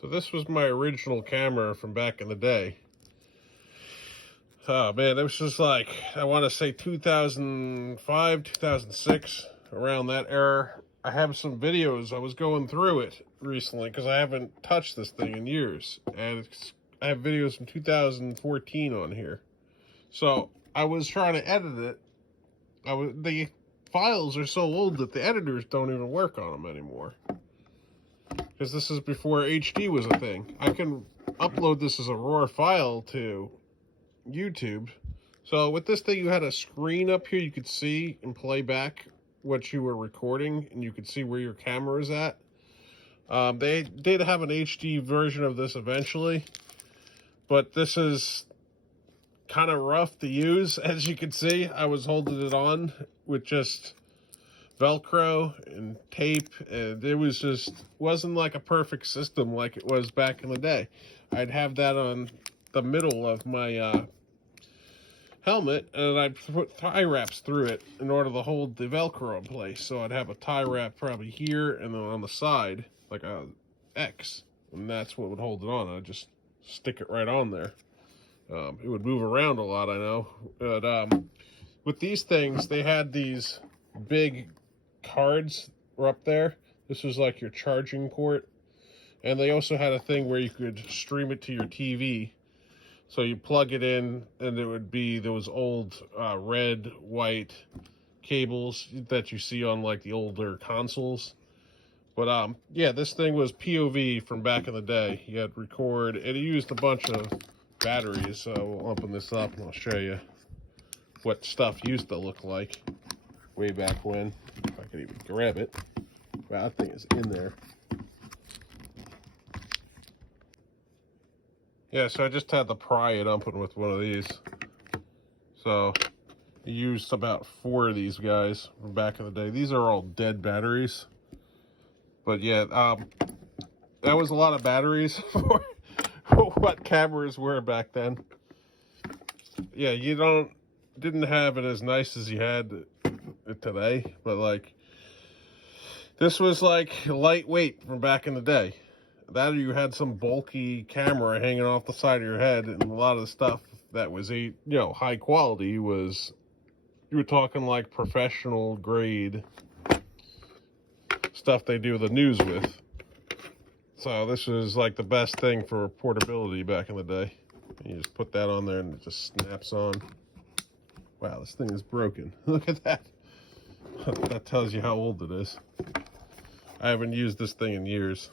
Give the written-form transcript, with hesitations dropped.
So this was my original camera from back in the day. Oh man, it was just like, I want to say 2005, 2006, around that era. I have some videos. I was going through it recently because I haven't touched this thing in years. And I have videos from 2014 on here. So I was trying to edit it. The files are so old that the editors don't even work on them anymore. Because this is before HD was a thing. I can upload this as a RAW file to YouTube. So with this thing, you had a screen up here you could see and play back what you were recording, and you could see where your camera is at. They did have an HD version of this eventually, but this is kind of rough to use. As you can see, I was holding it on with just Velcro and tape, and it was just wasn't like a perfect system like it was back in the day. I'd have that on the middle of my helmet, and I'd put tie wraps through it in order to hold the Velcro in place. So I'd have a tie wrap probably here and then on the side, like a X, and that's what would hold it on. I'd just stick it right on there. It would move around a lot, I know. But with these things, they had these big cards were up there. This was like your charging port. And they also had a thing where you could stream it to your TV. So you plug it in, and it would be those old red, white cables that you see on like the older consoles. But yeah, this thing was POV from back in the day. You had record, and it used a bunch of batteries. So we'll open this up and I'll show you what stuff used to look like way back when. If I could even grab it. Wow, that thing is in there. Yeah, so I just had to pry it open with one of these. So I used about 4 of these guys from back in the day. These are all dead batteries. But yeah, that was a lot of batteries for what cameras were back then. Yeah, you didn't have it as nice as you had it today, but like this was like lightweight from back in the day. That, or you had some bulky camera hanging off the side of your head, and a lot of the stuff that was high quality was, you were talking like professional grade stuff they do the news with. So this was like the best thing for portability back in the day. You just put that on there and it just snaps on. Wow, this thing is broken. Look at that. That tells you how old it is. I haven't used this thing in years.